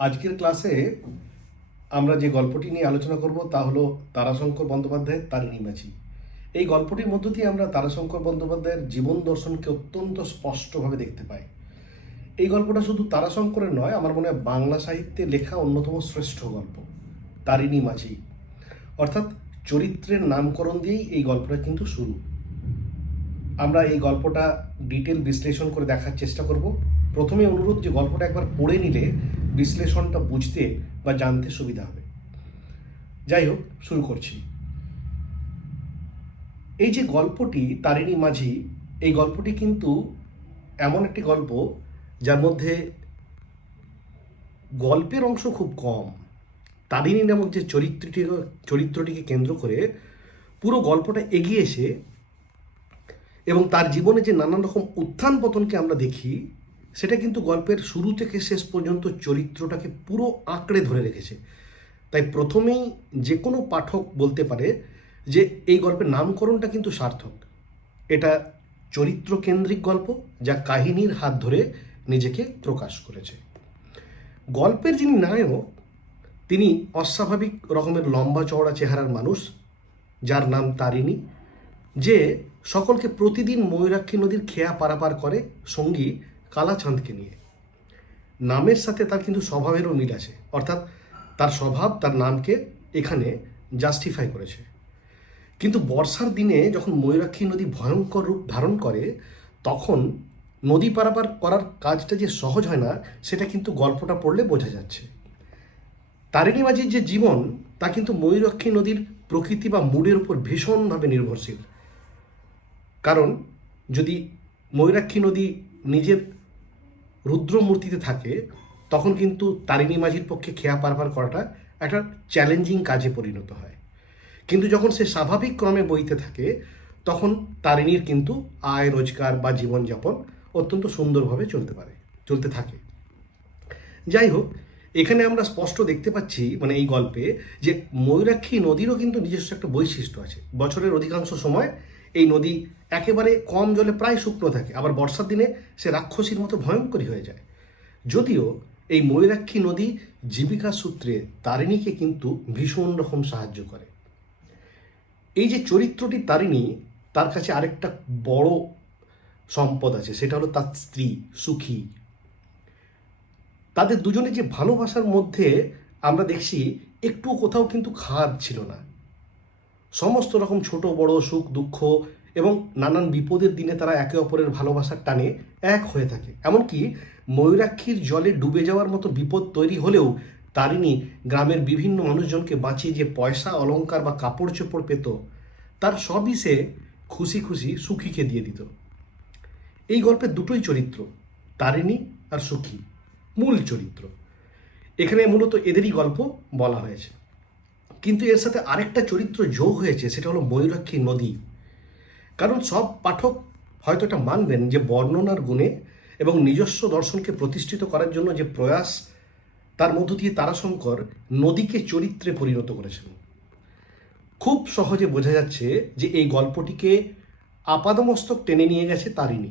আজকের ক্লাসে আমরা যে গল্পটি নিয়ে আলোচনা করব তা হলো তারাশঙ্কর বন্দ্যোপাধ্যায়ের তারিণী মাঝি। এই গল্পটির মধ্য দিয়ে আমরা তারাশঙ্কর বন্দ্যোপাধ্যায়ের জীবন দর্শনকে অত্যন্ত স্পষ্টভাবে দেখতে পাই। এই গল্পটা শুধু তারাশঙ্করের নয়, আমার মনে হয় বাংলা সাহিত্যে লেখা অন্যতম শ্রেষ্ঠ গল্প, তারিণী মাঝি। অর্থাৎ চরিত্রের নামকরণ দিয়েই এই গল্পটা কিন্তু শুরু। আমরা এই গল্পটা ডিটেল বিশ্লেষণ করে দেখার চেষ্টা করব। প্রথমে অনুরোধ যে গল্পটা একবার পড়ে নিলে বিশ্লেষণটা বুঝতে বা জানতে সুবিধা হবে। যাই হোক, শুরু করছি। এই যে গল্পটি, তারিণী মাঝি, এই গল্পটি কিন্তু এমন একটি গল্প যার মধ্যে গল্পের অংশ খুব কম। তারিণী নামক যে চরিত্রটি চরিত্রটিকে কেন্দ্র করে পুরো গল্পটা এগিয়ে এসে এবং তার জীবনে যে নানান রকম উত্থান পতনকে আমরা দেখি সেটা কিন্তু গল্পের শুরু থেকে শেষ পর্যন্ত চরিত্রটাকে পুরো আঁকড়ে ধরে রেখেছে। তাই প্রথমেই যে কোনো পাঠক বলতে পারে যে এই গল্পের নামকরণটা কিন্তু সার্থক। এটা চরিত্র কেন্দ্রিক গল্প যা কাহিনীর হাত ধরে নিজেকে প্রকাশ করেছে। গল্পের যিনি নায়ক, তিনি অস্বাভাবিক রকমের লম্বা চওড়া চেহারার মানুষ, যার নাম তারিণী, যে সকলকে প্রতিদিন ময়ূরাক্ষী নদীর খেয়া পারাপার করে সঙ্গী কালাচাঁদকে নিয়ে। নামের সাথে তার কিন্তু স্বভাবেরও মিল আছে। অর্থাৎ তার স্বভাব, তার নামকে এখানে জাস্টিফাই করেছে। কিন্তু বর্ষার দিনে যখন ময়ূরাক্ষী নদী ভয়ঙ্কর রূপ ধারণ করে, তখন নদী পারাপার করার কাজটা যে সহজ হয় না, সেটা কিন্তু গল্পটা পড়লে বোঝা যাচ্ছে। তারিণী মাঝির যে জীবন, তা কিন্তু ময়ূরাক্ষী নদীর প্রকৃতি বা মুডের উপর ভীষণভাবে নির্ভরশীল। কারণ যদি ময়ূরাক্ষী নদী নিজের রুদ্র মূর্তিতে থাকে, তখন কিন্তু তারিণী মাঝির পক্ষে খেয়া পারপার করাটা একটা চ্যালেঞ্জিং কাজে পরিণত হয়। কিন্তু যখন সে স্বাভাবিক ক্রমে বইতে থাকে, তখন তারিণীর কিন্তু আয়, রোজগার বা জীবনযাপন অত্যন্ত সুন্দরভাবে চলতে পারে, চলতে থাকে। যাই হোক, এখানে আমরা স্পষ্ট দেখতে পাচ্ছি মানে এই গল্পে, যে ময়ূরাক্ষী নদীরও কিন্তু নিজস্ব একটা বৈশিষ্ট্য আছে। বছরের অধিকাংশ সময় এই নদী একেবারে কম জলে প্রায় শুকনো থাকে, আবার বর্ষার দিনে সে রাক্ষসীর মতো ভয়ঙ্করী হয়ে যায়। যদিও এই ময়ূরাক্ষী নদী জীবিকা সূত্রে তারিণীকে কিন্তু ভীষণ রকম সাহায্য করে। এই যে চরিত্রটি তারিণী, তার কাছে আরেকটা বড় সম্পদ আছে, সেটা হলো তার স্ত্রী সুখী। তাদের দুজনের যে ভালোবাসার মধ্যে আমরা দেখছি, একটু কোথাও কিন্তু খাদ ছিল না। সমস্ত রকম ছোট, বড়, সুখ, দুঃখ এবং নানান বিপদের দিনে তারা একে অপরের ভালোবাসার টানে এক হয়ে থাকে। এমনকি ময়ূরাক্ষীর জলে ডুবে যাওয়ার মতো বিপদ তৈরি হলেও তারিণী গ্রামের বিভিন্ন মানুষজনকে বাঁচিয়ে যে পয়সা, অলংকার বা কাপড় চোপড় পেত, তার সবই সে খুশি খুশি সুখীকে দিয়ে দিত। এই গল্পের দুটোই চরিত্র, তারিণী আর সুখী, মূল চরিত্র। এখানে মূলত এদেরই গল্প বলা হয়েছে। কিন্তু এর সাথে আরেকটা চরিত্র যোগ হয়েছে, সেটা হলো ময়ূরাক্ষী নদী। কারণ সব পাঠক হয়তো এটা মানবেন যে বর্ণনার গুণে এবং নিজস্ব দর্শনকে প্রতিষ্ঠিত করার জন্য যে প্রয়াস, তার মধ্য দিয়ে তারাশঙ্কর নদীকে চরিত্রে পরিণত করেছেন। খুব সহজে বোঝা যাচ্ছে যে এই গল্পটিকে আপাদমস্তক টেনে নিয়ে গেছে তারিণী।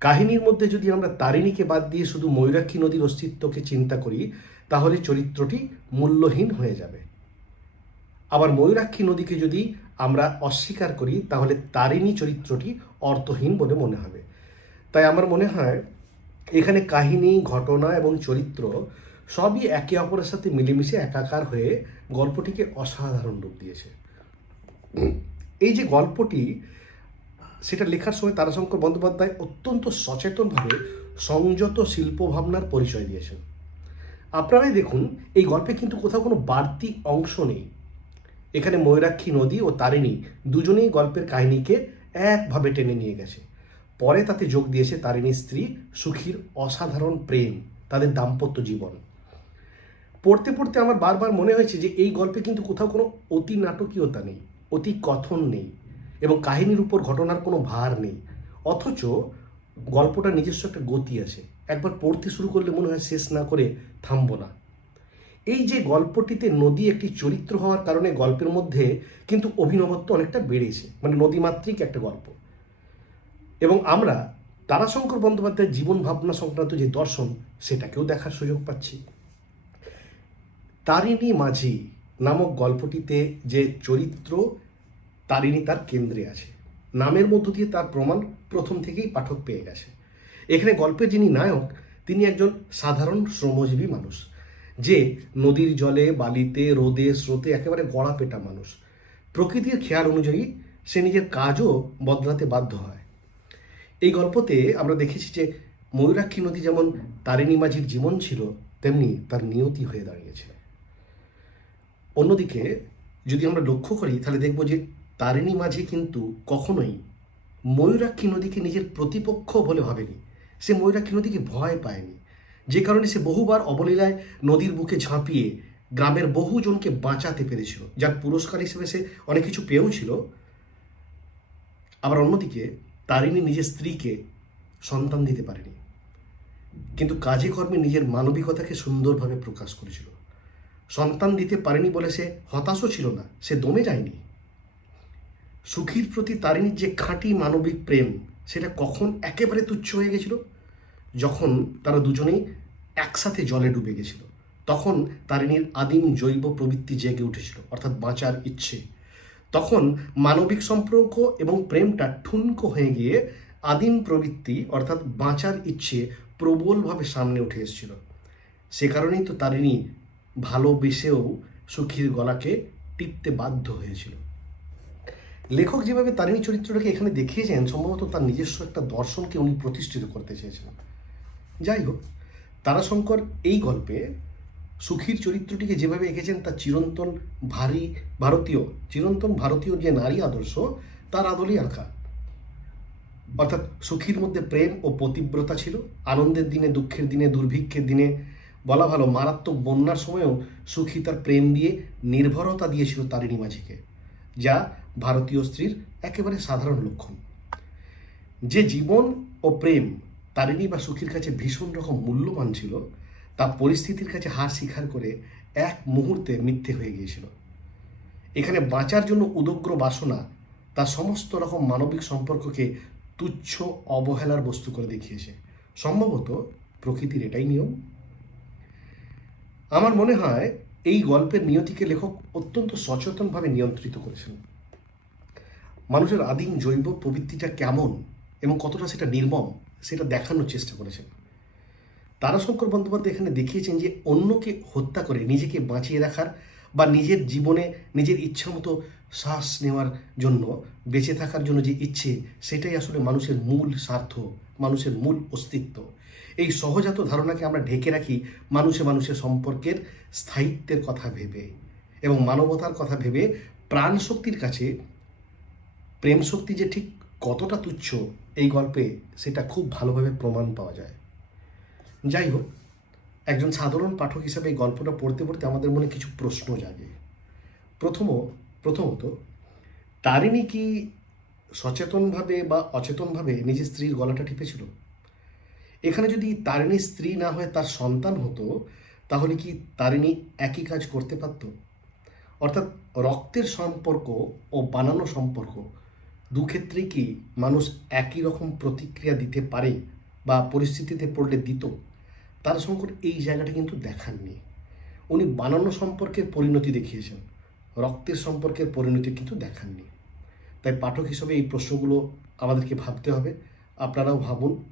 কাহিনীর মধ্যে যদি আমরা তারিণীকে বাদ দিয়ে শুধু ময়ূরাক্ষী নদীর অস্তিত্বকে চিন্তা করি, তাহলে চরিত্রটি মূল্যহীন হয়ে যাবে। আবার ময়ূরাক্ষী নদীকে যদি আমরা অস্বীকার করি, তাহলে তারিণী চরিত্রটি অর্থহীন বলে মনে হবে। তাই আমার মনে হয়, এখানে কাহিনী, ঘটনা এবং চরিত্র সবই একে অপরের সাথে মিলেমিশে একাকার হয়ে গল্পটিকে অসাধারণ রূপ দিয়েছে। এই যে গল্পটি, সেটা লেখার সময় তারাশঙ্কর বন্দ্যোপাধ্যায় অত্যন্ত সচেতনভাবে সংযত শিল্প ভাবনার পরিচয় দিয়েছেন। আপনারাই দেখুন, এই গল্পে কিন্তু কোথাও কোনো বাড়তি অংশ নেই। এখানে ময়ূরাক্ষী নদী ও তারিণী দুজনেই গল্পের কাহিনীকে একভাবে টেনে নিয়ে গেছে। পরে তাতে যোগ দিয়েছে তারিণীর স্ত্রী সুখীর অসাধারণ প্রেম, তাদের দাম্পত্য জীবন। পড়তে পড়তে আমার বারবার মনে হয়েছে যে এই গল্পে কিন্তু কোথাও কোনো অতি নাটকীয়তা নেই, অতি কথন নেই এবং কাহিনীর উপর ঘটনার কোনো ভার নেই। অথচ গল্পটা নিজস্ব একটা গতি আছে। একবার পড়তে শুরু করলে মনে হয় শেষ না করে থামবো না। এই যে গল্পটিতে নদী একটি চরিত্র হওয়ার কারণে গল্পের মধ্যে কিন্তু অভিনবত্ব অনেকটা বেড়েছে মানে নদীমাতৃক একটা গল্প। এবং আমরা তারাশঙ্কর বন্দ্যোপাধ্যায়ের জীবন ভাবনা সংক্রান্ত যে দর্শন, সেটাকেও দেখার সুযোগ পাচ্ছি। তারিণী মাঝি নামক গল্পটিতে যে চরিত্র, তারিণী তার কেন্দ্রে আছে। নামের মধ্য দিয়ে তার প্রমাণ প্রথম থেকেই পাঠক পেয়ে গেছে। এখানে গল্পের যিনি নায়ক, তিনি একজন সাধারণ শ্রমজীবী মানুষ। যে নদীর জলে, বালিতে, রোদে, স্রোতে একেবারে গড়া পেটা মানুষ। প্রকৃতির খেয়াল অনুযায়ী সে নিজের কাজও বদলাতে বাধ্য হয়। এই গল্পতে আমরা দেখেছি যে ময়ূরাক্ষী নদী যেমন তারিণী মাঝির জীবন ছিল, তেমনি তার নিয়তি হয়ে দাঁড়িয়েছে। অন্যদিকে যদি আমরা লক্ষ্য করি, তাহলে দেখব যে তারিণী মাঝি কিন্তু কখনোই ময়ূরাক্ষী নদীকে নিজের প্রতিপক্ষ বলে ভাবেনি। সে ময়ূরাক্ষী নদীকে ভয় পায়নি। যে কারণে সে বহুবার অবলীলায় নদীর বুকে ঝাঁপিয়ে গ্রামের বহুজনকে বাঁচাতে পেরেছিল। যার পুরস্কার হিসেবে সে অনেক কিছু পেয়েও ছিল। আবার অন্যদিকে, তারিণী নিজের স্ত্রীকে সন্তান দিতে পারেনি। কিন্তু কাজে কর্মে নিজের মানবিকতাকে সুন্দরভাবে প্রকাশ করেছিল। সন্তান দিতে পারেনি বলে সে হতাশও ছিল না। সে দমে যায়নি। সুখীর প্রতি তারিণীর যে খাঁটি মানবিক প্রেম, সেটা কখন একেবারে তুচ্ছ হয়ে গেছিল? যখন তারা দুজনেই একসাথে জলে ডুবে গেছিল, তখন তারিণীর আদিম জৈব প্রবৃত্তি জেগে উঠেছিল, অর্থাৎ বাঁচার ইচ্ছে। তখন মানবিক সম্পর্ক এবং প্রেমটা ঠুনকো হয়ে গিয়ে আদিম প্রবৃত্তি, অর্থাৎ বাঁচার ইচ্ছে, প্রবলভাবে সামনে উঠে এসেছিল। সে কারণেই তো তারিণী ভালোবেসেও সুখীর গলাকে টিপতে বাধ্য হয়েছিল। লেখক যেভাবে তারিণী চরিত্রটাকে এখানে দেখিয়েছেন, সম্ভবত তার নিজস্ব একটা দর্শনকে উনি প্রতিষ্ঠিত করতে চেয়েছেন যাই হোক তারাশঙ্কর এই গল্পে সুখীর চরিত্রটিকে যেভাবে এঁকেছেন, তার চিরন্তন ভারী ভারতীয়, চিরন্তন ভারতীয় যে নারী আদর্শ, তার আদলেই আঁকা অর্থাৎ সুখীর মধ্যে প্রেম ও পতিব্রতা ছিল, আনন্দের দিনে, দুঃখের দিনে, দুর্ভিক্ষের দিনে, বলা ভালো মারাত্মক বন্যার সময়ও সুখী তার প্রেম দিয়ে নির্ভরতা দিয়েছিল তারিণী মাঝিকে, যা ভারতীয় স্ত্রীর একেবারে সাধারণ লক্ষণ। যে জীবন ও প্রেম তারিণী বা সুখীর কাছে ভীষণ রকম মূল্যবান ছিল। তা পরিস্থিতির কাছে হার স্বীকার করে এক মুহূর্তে মিথ্যে হয়ে গিয়েছিল। এখানে বাঁচার জন্য উদগ্র বাসনা তার সমস্ত রকম মানবিক সম্পর্ককে তুচ্ছ অবহেলার বস্তু করে দেখিয়েছে। সম্ভবত প্রকৃতির এটাই নিয়ম। আমার মনে হয় এই গল্পের নিয়তিকে লেখক অত্যন্ত সচেতনভাবে নিয়ন্ত্রিত করেছেন। মানুষের আদিম জৈব প্রবৃত্তিটা কেমন এবং কতটা সেটা নির্মম সেটা দেখানোর চেষ্টা করেছেন। তারাশঙ্কর বন্দ্যোপাধ্যায় এখানে দেখিয়েছেন যে অন্যকে হত্যা করে নিজেকে বাঁচিয়ে রাখার বা নিজের জীবনে নিজের ইচ্ছা মতো শ্বাস নেওয়ার জন্য, বেঁচে থাকার জন্য যে ইচ্ছে, সেটাই আসলে মানুষের মূল স্বার্থ, মানুষের মূল অস্তিত্ব। এই সহজাত ধারণাকে আমরা ঢেকে রাখি মানুষে মানুষের সম্পর্কের স্থায়িত্বের কথা ভেবে এবং মানবতার কথা ভেবে প্রাণ শক্তির কাছে প্রেম শক্তি যে ঠিক কতটা তুচ্ছ এই গল্পে সেটা খুব ভালোভাবে প্রমাণ পাওয়া যায়। যাই হোক, একজন সাধারণ পাঠক হিসাবে এই গল্পটা পড়তে পড়তে আমাদের মনে কিছু প্রশ্ন জাগে। প্রথম, প্রথমত, তারিণী কি সচেতনভাবে বা অচেতনভাবে নিজের স্ত্রীর গলাটা টিপেছিল? এখানে যদি তারিণী স্ত্রী না হয়ে তার সন্তান হতো, তাহলে কি তারিণী একই কাজ করতে পারত? অর্থাৎ রক্তের সম্পর্ক ও বানানো সম্পর্ক দু ক্ষেত্রেই কি মানুষ একই রকম প্রতিক্রিয়া দিতে পারে বা পরিস্থিতিতে পড়লে দিত? তার শঙ্কর এই জায়গাটা কিন্তু দেখাননি। উনি বানানো সম্পর্কের পরিণতি দেখিয়েছেন। রক্তের সম্পর্কের পরিণতি কিন্তু দেখাননি। তাই পাঠক হিসেবে এই প্রশ্নগুলো আমাদেরকে ভাবতে হবে। আপনারাও ভাবুন।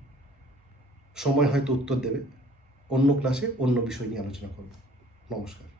সময় হয়তো উত্তর দেবে। অন্য ক্লাসে অন্য বিষয় নিয়ে আলোচনা করব। নমস্কার।